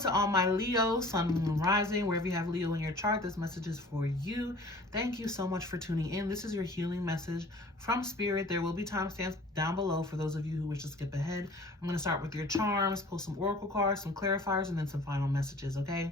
to all my Leo, Sun, Moon, Rising. Wherever you have Leo in your chart, this message is for you. Thank you so much for tuning in. This is your healing message from Spirit. There will be timestamps down below for those of you who wish to skip ahead. I'm going to start with your charms, pull some oracle cards, some clarifiers, and then some final messages, okay?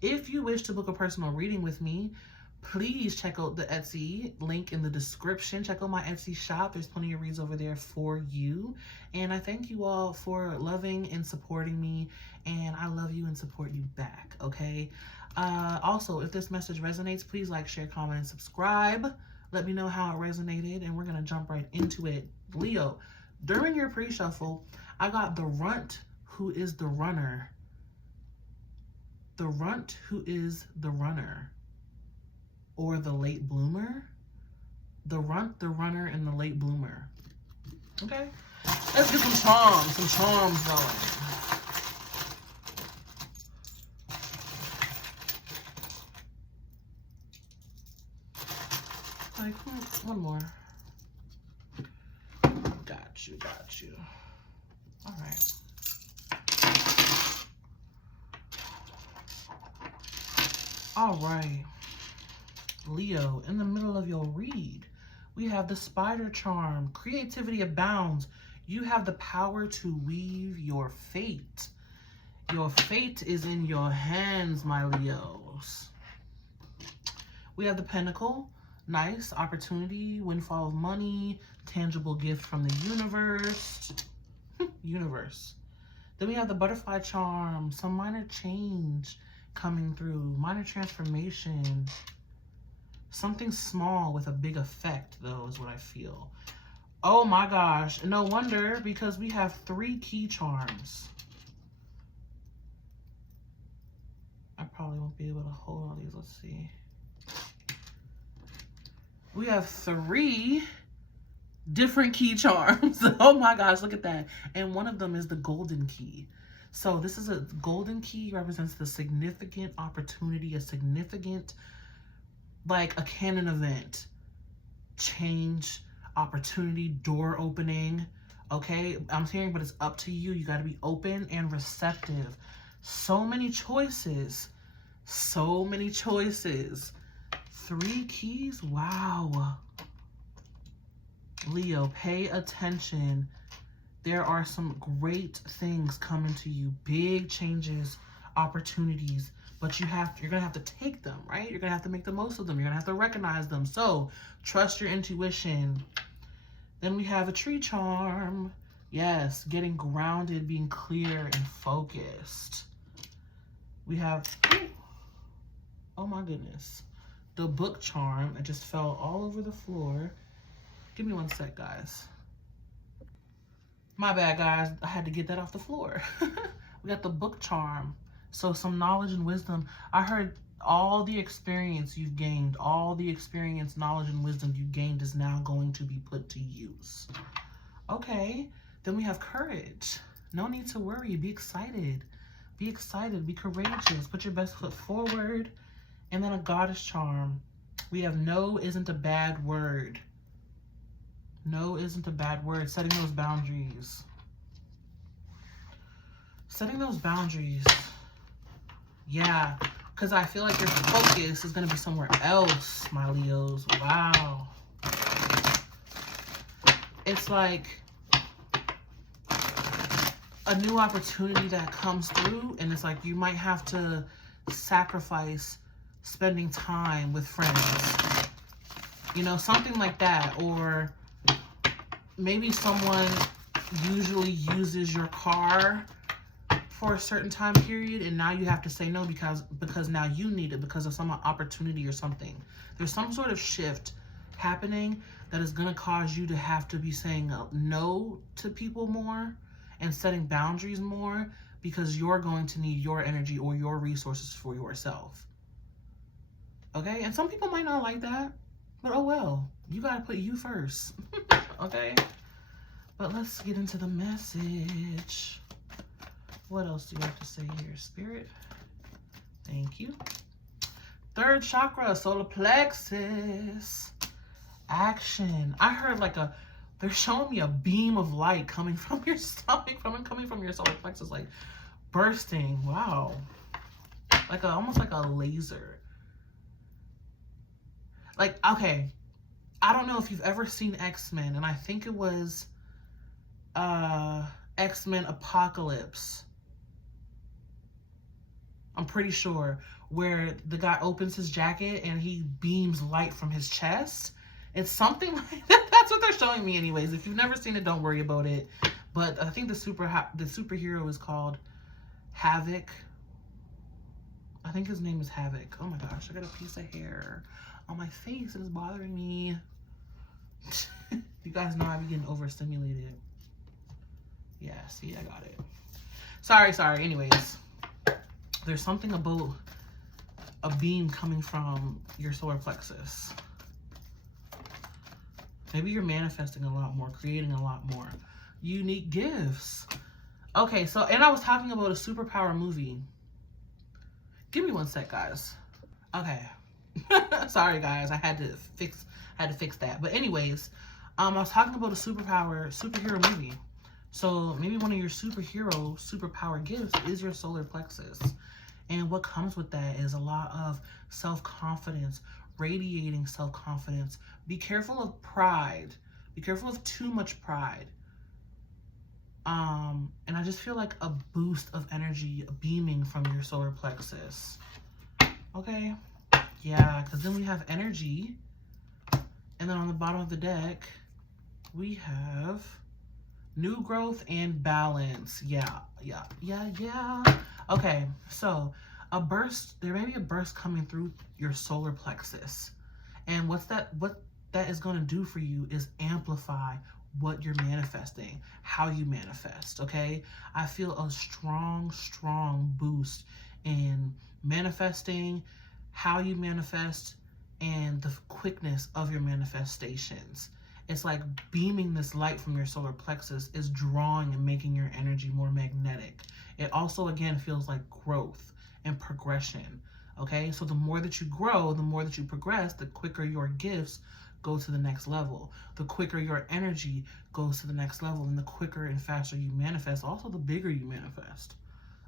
If you wish to book a personal reading with me, please check out the Etsy link in the description. Check out my Etsy shop. There's plenty of reads over there for you. And I thank you all for loving and supporting me. And I love you and support you back, okay? Also, if this message resonates, please like, share, comment, and subscribe. Let me know how it resonated. And we're going to jump right into it. Leo, during your pre-shuffle, I got the Runt, who is the runner. The Runt, who is the runner. Or the late bloomer. The Runt, the runner, and the late bloomer. Okay? Let's get some charms going. Like, one more. Got you. All right. All right. Leo, in the middle of your read, we have the spider charm. Creativity abounds. You have the power to weave your fate. Your fate is in your hands, my Leos. We have the pentacle. Nice. Opportunity, windfall of money, tangible gift from the universe. Universe. Then we have the butterfly charm. Some minor change coming through. Minor transformation. Something small with a big effect, though, is what I feel. Oh my gosh. No wonder, because we have 3 key charms. I probably won't be able to hold all these. Let's see. We have 3 different key charms. Oh my gosh, look at that. And one of them is the golden key. So this is a golden key, represents the significant opportunity, a significant, like a canon event, change, opportunity, door opening. Okay, I'm hearing, but it's up to you. You got to be open and receptive. So many choices. 3 keys. Wow. Leo, pay attention. There are some great things coming to you. Big changes, opportunities. But you're gonna have to take them, right? You're gonna have to make the most of them. You're gonna have to recognize them. So trust your intuition. Then we have a tree charm. Yes, getting grounded, being clear and focused. We have, oh my goodness, the book charm. It just fell all over the floor. Give me one sec, guys. My bad, guys. I had to get that off the floor. We got the book charm. So some knowledge and wisdom. I heard all the experience you've gained, all the experience, knowledge, and wisdom you gained is now going to be put to use. Okay. Then we have courage. No need to worry. Be excited. Be excited. Be courageous. Put your best foot forward. And then a goddess charm. We have no isn't a bad word. No isn't a bad word. Setting those boundaries. Setting those boundaries. Yeah, because I feel like your focus is going to be somewhere else, my Leos. Wow. It's like a new opportunity that comes through, and it's like you might have to sacrifice spending time with friends. You know, something like that. Or maybe someone usually uses your car for a certain time period, and now you have to say no because now you need it because of some opportunity or something. There's some sort of shift happening that is going to cause you to have to be saying no to people more and setting boundaries more because you're going to need your energy or your resources for yourself. Okay? And some people might not like that, but oh well. You got to put you first. Okay? But let's get into the message. What else do you have to say here, Spirit? Thank you. 3rd chakra, solar plexus. Action. I heard like they're showing me a beam of light coming from your stomach, coming from your solar plexus. Like, bursting. Wow. Like almost like a laser. Like, okay, I don't know if you've ever seen X-Men, and I think it was X-Men Apocalypse. I'm pretty sure, where the guy opens his jacket and he beams light from his chest. It's something like that. That's what they're showing me anyways. If you've never seen it, don't worry about it. But I think the superhero is called Havoc. I think his name is Havoc. Oh my gosh, I got a piece of hair on my face. It is bothering me. You guys know I be getting overstimulated. Yeah, see, I got it. Sorry. Anyways, there's something about a beam coming from your solar plexus. Maybe you're manifesting a lot more, creating a lot more. Unique gifts. Okay, so, and I was talking about a superpower movie. Give me one sec, guys. Okay. Sorry, guys. I had to fix that. But anyways, I was talking about a superhero movie. So maybe one of your superpower gifts is your solar plexus. And what comes with that is a lot of self-confidence, radiating self-confidence. Be careful of pride. Be careful of too much pride. And I just feel like a boost of energy beaming from your solar plexus. Okay? Yeah, because then we have energy. And then on the bottom of the deck, we have new growth and balance. Yeah. Okay, so there may be a burst coming through your solar plexus. And what that is going to do for you is amplify what you're manifesting, how you manifest, okay? I feel a strong boost in manifesting, how you manifest, and the quickness of your manifestations. It's like beaming this light from your solar plexus is drawing and making your energy more magnetic. It also, again, feels like growth and progression, okay? So the more that you grow, the more that you progress, the quicker your gifts go to the next level. The quicker your energy goes to the next level, and the quicker and faster you manifest, also the bigger you manifest,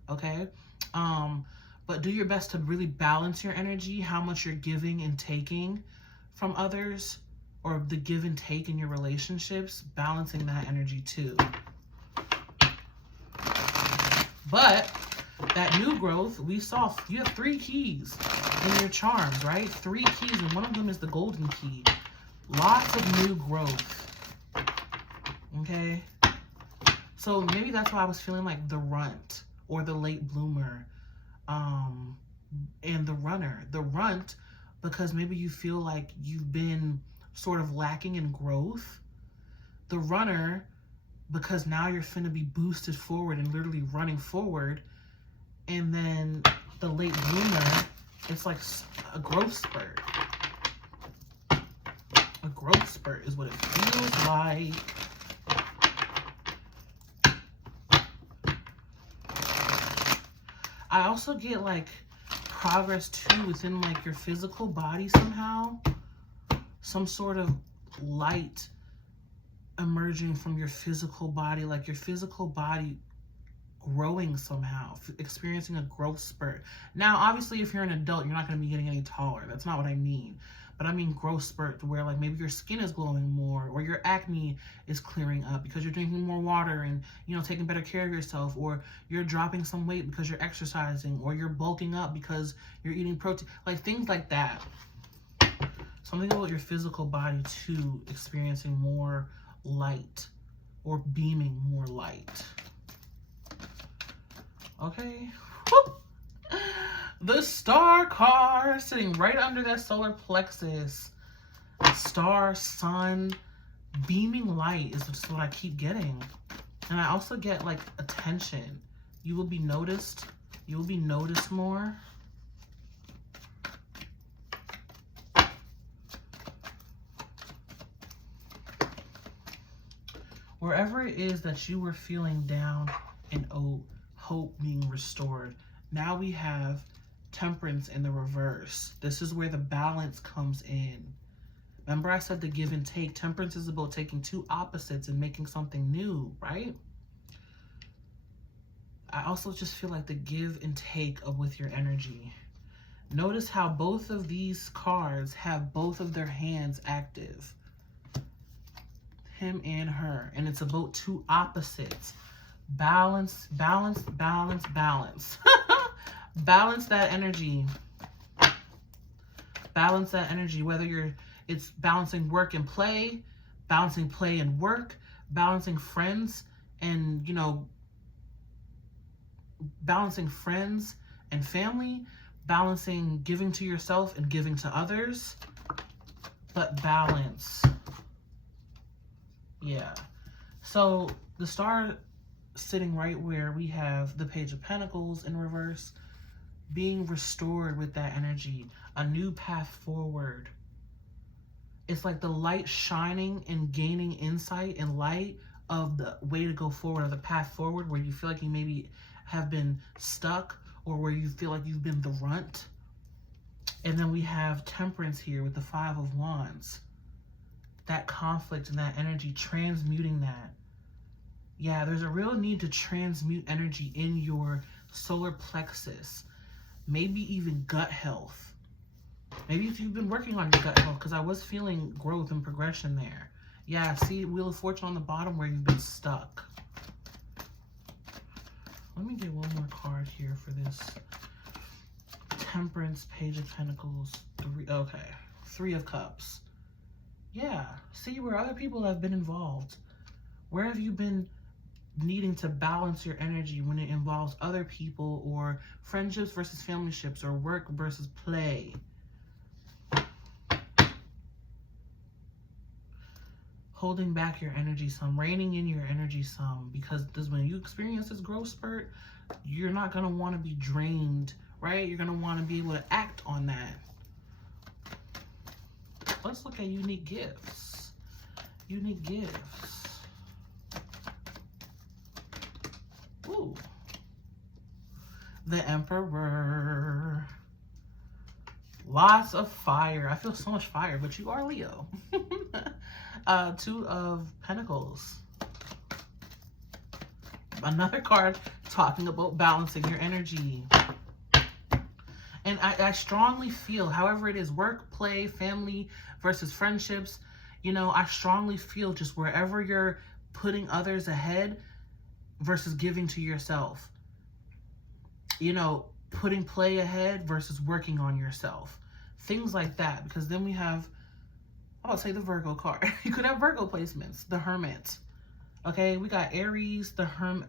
okay? But do your best to really balance your energy, how much you're giving and taking from others, or the give and take in your relationships, balancing that energy too. But that new growth, we saw you have 3 keys in your charms, right? 3 keys, and one of them is the golden key. Lots of new growth, okay? So maybe that's why I was feeling like the runt or the late bloomer, and the runner. The runt, because maybe you feel like you've been sort of lacking in growth. The runner, because now you're finna be boosted forward and literally running forward. And then the late bloomer, it's like a growth spurt. A growth spurt is what it feels like. I also get like progress too within like your physical body somehow. Some sort of light emerging from your physical body, like your physical body growing somehow, experiencing a growth spurt. Now, obviously, if you're an adult, you're not going to be getting any taller. That's not what I mean. But I mean growth spurt, where like maybe your skin is glowing more, or your acne is clearing up because you're drinking more water and, you know, taking better care of yourself, or you're dropping some weight because you're exercising, or you're bulking up because you're eating protein, like things like that. Something about your physical body too, experiencing more light or beaming more light. Okay. Woo! The star card sitting right under that solar plexus. Star, sun, beaming light is just what I keep getting. And I also get like attention. You will be noticed. You will be noticed more. Wherever it is that you were feeling down and hope being restored, now we have temperance in the reverse. This is where the balance comes in. Remember I said the give and take. Temperance is about taking 2 opposites and making something new, right? I also just feel like the give and take with your energy. Notice how both of these cards have both of their hands active. Him and her. And it's about two opposites. Balance, balance, balance, balance. Balance that energy. Balance that energy, whether it's balancing work and play, balancing play and work, balancing friends and, you know, balancing friends and family, balancing giving to yourself and giving to others, but balance. Yeah. So the star sitting right where we have the Page of Pentacles in reverse, being restored with that energy, a new path forward. It's like the light shining and gaining insight and light of the way to go forward, or the path forward, where you feel like you maybe have been stuck, or where you feel like you've been the runt. And then we have Temperance here with the Five of Wands. That conflict and that energy, transmuting that. Yeah, there's a real need to transmute energy in your solar plexus. Maybe even gut health. Maybe if you've been working on your gut health, because I was feeling growth and progression there. Yeah, see Wheel of Fortune on the bottom where you've been stuck. Let me get one more card here for this. Temperance, Page of Pentacles, Three of Cups. Yeah, see where other people have been involved. Where have you been needing to balance your energy when it involves other people, or friendships versus familyships, or work versus play? Holding back your energy some, reining in your energy some, because when you experience this growth spurt, you're not going to want to be drained, right? You're going to want to be able to act on that. Let's look at unique gifts. Unique gifts. Ooh. The Emperor. Lots of fire. I feel so much fire, but you are Leo. Two of Pentacles. Another card talking about balancing your energy. And I strongly feel, however it is, work, play, family versus friendships, you know, I strongly feel just wherever you're putting others ahead versus giving to yourself. You know, putting play ahead versus working on yourself. Things like that. Because then we have, I would say, the Virgo card. You could have Virgo placements. The Hermit. Okay, we got Aries, the Hermit,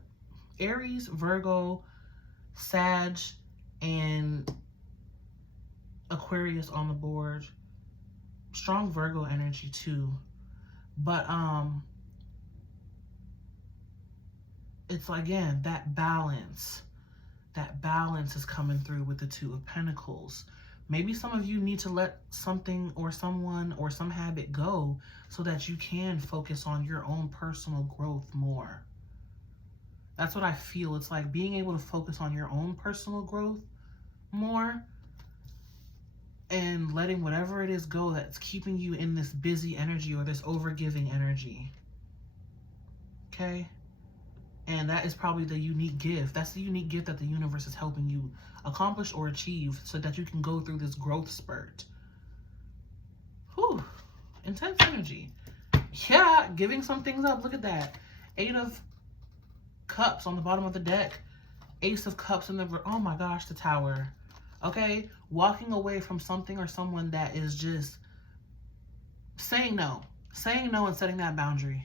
Aries, Virgo, Sag, and Aquarius on the board. Strong Virgo energy too. But it's again that balance. That balance is coming through with the Two of Pentacles. Maybe some of you need to let something or someone or some habit go so that you can focus on your own personal growth more. That's what I feel. It's like being able to focus on your own personal growth more and letting whatever it is go that's keeping you in this busy energy or this overgiving energy. Okay? And that is probably the unique gift. That's the unique gift that the universe is helping you accomplish or achieve so that you can go through this growth spurt. Whew. Intense energy. Yeah, giving some things up. Look at that. 8 of Cups on the bottom of the deck. Ace of Cups in the... Oh my gosh, the Tower. Okay? Walking away from something or someone that is just saying no. Saying no and setting that boundary.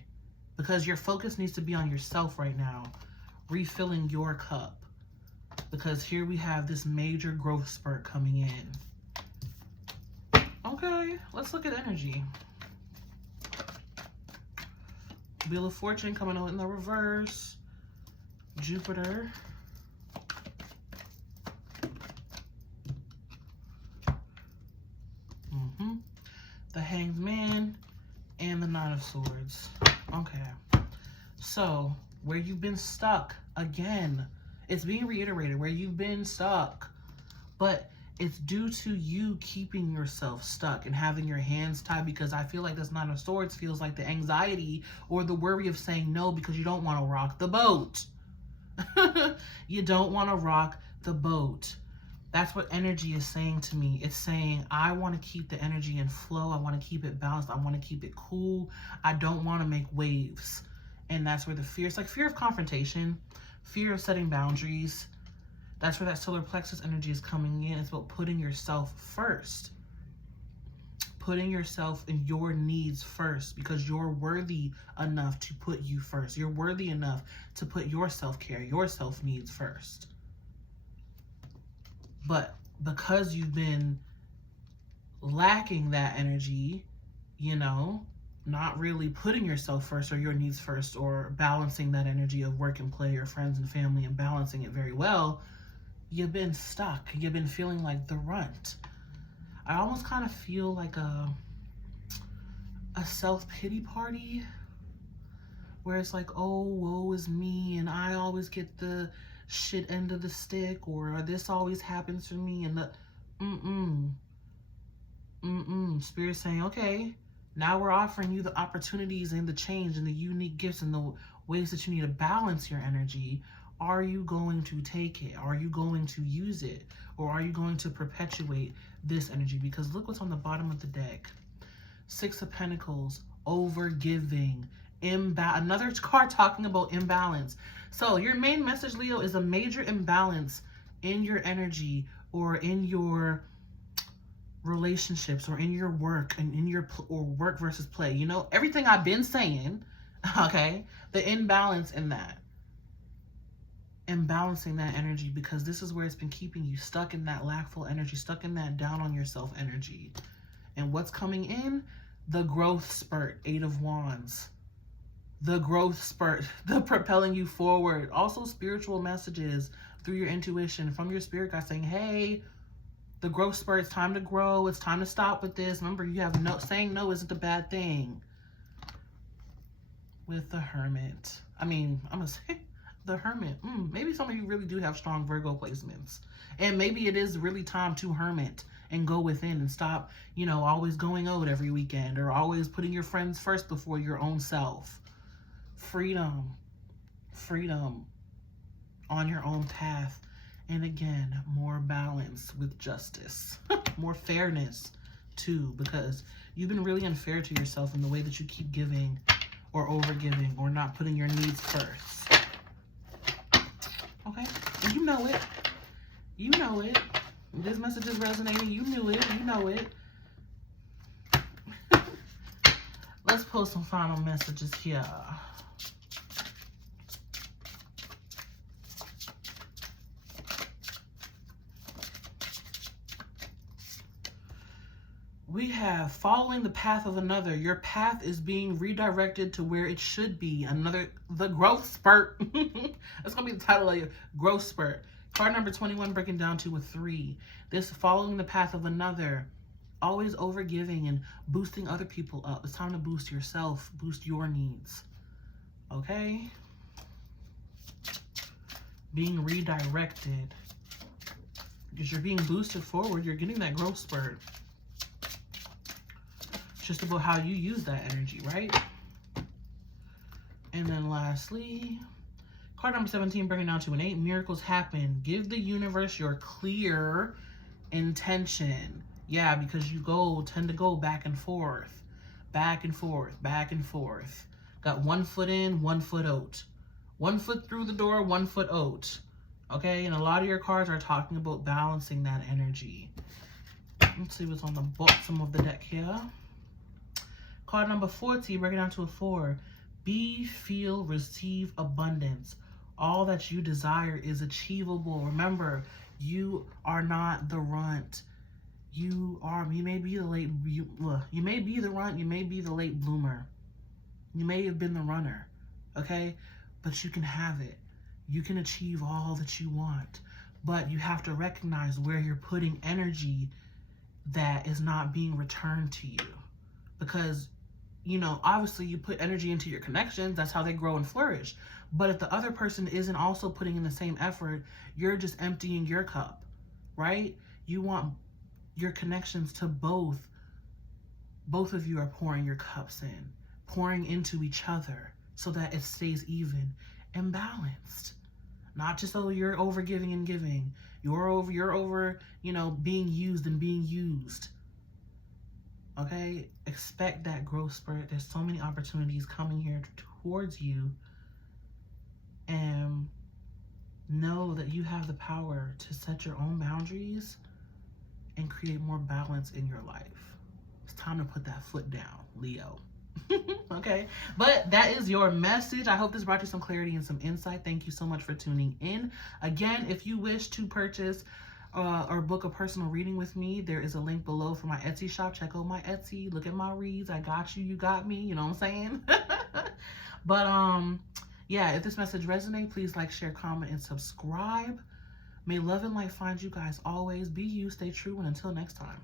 Because your focus needs to be on yourself right now. Refilling your cup. Because here we have this major growth spurt coming in. Okay, let's look at energy. Wheel of Fortune coming out in the reverse. Jupiter. The Hanged Man and the Nine of Swords. Okay. So, where you've been stuck, again, it's being reiterated, where you've been stuck. But it's due to you keeping yourself stuck and having your hands tied, because I feel like this Nine of Swords feels like the anxiety or the worry of saying no because you don't want to rock the boat. You don't want to rock the boat. That's what energy is saying to me. It's saying, I want to keep the energy in flow. I want to keep it balanced. I want to keep it cool. I don't want to make waves. And that's where the fear, it's like fear of confrontation, fear of setting boundaries. That's where that solar plexus energy is coming in. It's about putting yourself first. Putting yourself and your needs first, because you're worthy enough to put you first. You're worthy enough to put your self-care, your self-needs first. But because you've been lacking that energy, you know, not really putting yourself first or your needs first, or balancing that energy of work and play or friends and family and balancing it very well, you've been stuck. You've been feeling like the runt. I almost kind of feel like a self-pity party where it's like, oh, woe is me, and I always get the shit end of the stick, or this always happens for me, and the Spirit saying, okay, now we're offering you the opportunities and the change and the unique gifts and the ways that you need to balance your energy. Are you going to take it? Are you going to use it? Or are you going to perpetuate this energy? Because look what's on the bottom of the deck. 6 of Pentacles, overgiving, another card talking about imbalance. So your main message, Leo, is a major imbalance in your energy, or in your relationships, or in your work, and in your or work versus play. You know, everything I've been saying, okay? The imbalance in that. And balancing that energy, because this is where it's been keeping you stuck in that lackful energy, stuck in that down on yourself energy. And what's coming in? The growth spurt, 8 of Wands. The growth spurt, the propelling you forward. Also spiritual messages through your intuition from your spirit guide saying, hey, the growth spurt, it's time to grow. It's time to stop with this. Remember, you have no, saying no isn't a bad thing. With the Hermit. I'm going to say the Hermit. Maybe some of you really do have strong Virgo placements. And maybe it is really time to hermit and go within and stop, you know, always going out every weekend, or always putting your friends first before your own self. Freedom. Freedom on your own path. And again, more balance with justice. More fairness too, because you've been really unfair to yourself in the way that you keep giving or overgiving, or not putting your needs first. Okay? And you know it. You know it. This message is resonating. You knew it. You know it. Let's post some final messages here. We have following the path of another. Your path is being redirected to where it should be. The growth spurt. That's going to be the title of your growth spurt. Card number 21, breaking down to a 3. This following the path of another. Always overgiving and boosting other people up. It's time to boost yourself. Boost your needs. Okay? Being redirected. Because you're being boosted forward. You're getting that growth spurt. Just about how you use that energy, right? And then lastly, card number 17, bringing down to an 8. Miracles happen. Give the universe your clear intention. Yeah, because you tend to go back and forth. Back and forth, back and forth. Got 1 foot in, 1 foot out. 1 foot through the door, 1 foot out. Okay, and a lot of your cards are talking about balancing that energy. Let's see what's on the bottom of the deck here. Card number 40, breaking down to a 4. Be, feel, receive abundance. All that you desire is achievable. Remember, you are not the runt. You may be the late, you may be the runt, you may be the late bloomer. You may have been the runner, okay? But you can have it. You can achieve all that you want. But you have to recognize where you're putting energy that is not being returned to you. Because, you know, obviously you put energy into your connections. That's how they grow and flourish. But if the other person isn't also putting in the same effort, you're just emptying your cup, right? You want your connections to both of you are pouring your cups in, pouring into each other so that it stays even and balanced. Not just, oh, you're over giving and giving. You're over, you know, being used and being used. Okay? Expect that growth spurt. There's so many opportunities coming here towards you. And know that you have the power to set your own boundaries and create more balance in your life. It's time to put that foot down, Leo. Okay, but that is your message. I hope this brought you some clarity and some insight. Thank you so much for tuning in. Again, if you wish to purchase or book a personal reading with me, there is a link below for my Etsy shop. Check out my Etsy. Look at my reads. I got you. You got me. You know what I'm saying? But yeah, if this message resonates, please like, share, comment, and subscribe. May love and light find you guys always. Be you, stay true, and until next time.